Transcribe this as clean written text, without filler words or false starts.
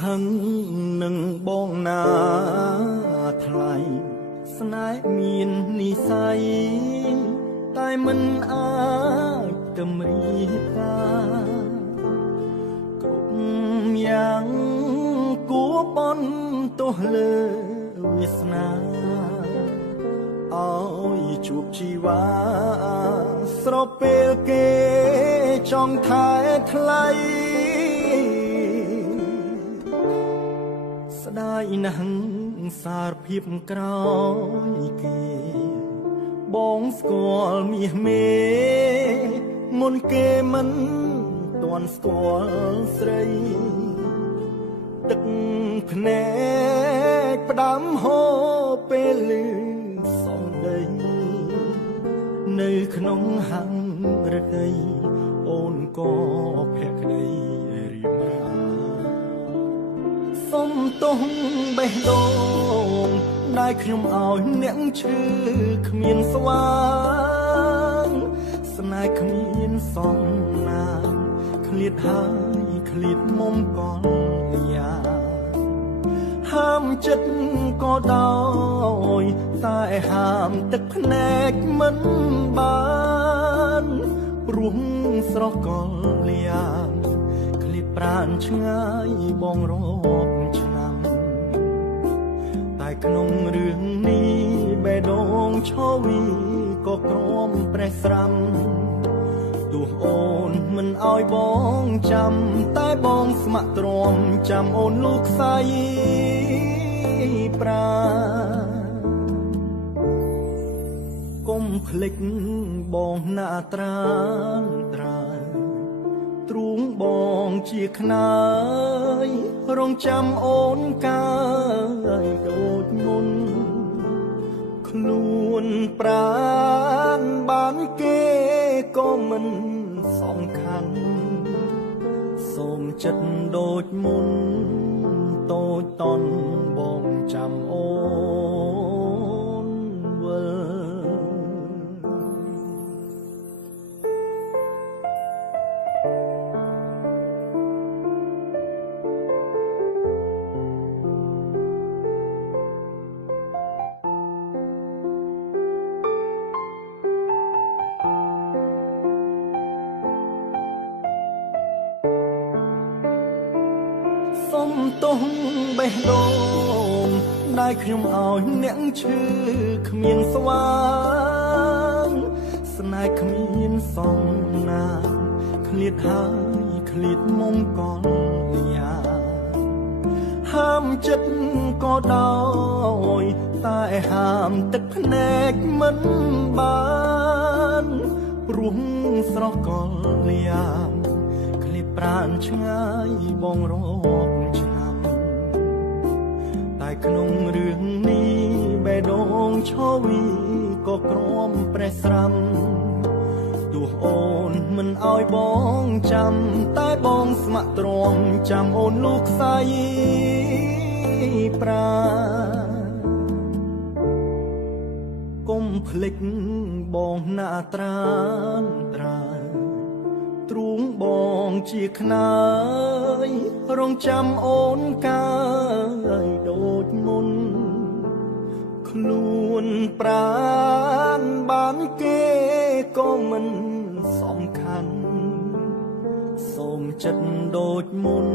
ខឹងនឹងបងណាថ្លៃស្នេហ៍មាននិស័យតែមិនអាចតម្រៀបការគ្រប់យ៉ាងគួរបន់ទោះលើវាសនាឲ្យជួបជីវ៉ាស្រពេលគេចង់ថែថ្លៃស្ដាយណាស់សារភាពក្រោយគេបងស្គាល់មាសមេមុនគេមិនទាន់ស្គាល់ស្រីទឹកភ្នែកផ្ដាំហូរពេលលឺសំដីនៅក្នុងហាំងរដីអូនក៏ភក្តីរៀមរាសុំទោះបេះដូងដែលខ្ញុំឲ្យអ្នកឈឺគ្មានស្វាងស្នេហ៍គ្មានសំណាងឃ្លាតហើយឃ្លាតមុំកលយ៉ាហាមចិត្តក៏ដោយតែហាមទឹកភ្នែកមិនបានព្រោះស្រស់កលយ៉ាងឃ្លាតប្រាណឆ្ងាយបងរាប់ឆ្នាំតែក្នុងរឿងនេះបេះដូងឈវីក៏ក្រំប្រេះស្រាំទោះអូនមិនអោយបងចាំតែបងស្ម័គ្រទ្រាំចាំអូនលូកខ្សែប្រាកុំភ្លេចបងណាត្រានត្រើទ្រូងបងជាខ្នើយរងចាំអូនកាយដូចមុនខ្លួនប្រាណបានគេក៏មិនសំខាន់សូមចិត្តដូចមុនតូចតន់បងចាំអូនវិលសុំទោះបេះដូងដែលខ្ញុំឲ្យអ្នកឈឺគ្មានស្វាងស្នេហ៍គ្មានសំណាងឃ្លាតហើយឃ្លាតមុំកលយ៉ាហាមចិត្តក៏ដោយតែហាមទឹកភ្នែកមិនបានព្រោះស្រស់កលយ៉ាងឃ្លាតប្រាណឆ្ងាយបងរាប់ឆ្នាំតែក្នុងរឿងនេះបេះដូងឈវីក៏ក្រំប្រេះស្រាំទោះអូនមិនអោយបងចាំតែបងស្ម័គ្រទ្រាំចាំអូនលូកខ្សែប្រាកុំភ្លេចបងណាត្រានត្រើទ្រូងបងជាខ្នើយរងចាំអូនកាយដូចមុនខ្លួនប្រាណបានគេក៏មិនសំខាន់សូមចិត្តដូចមុន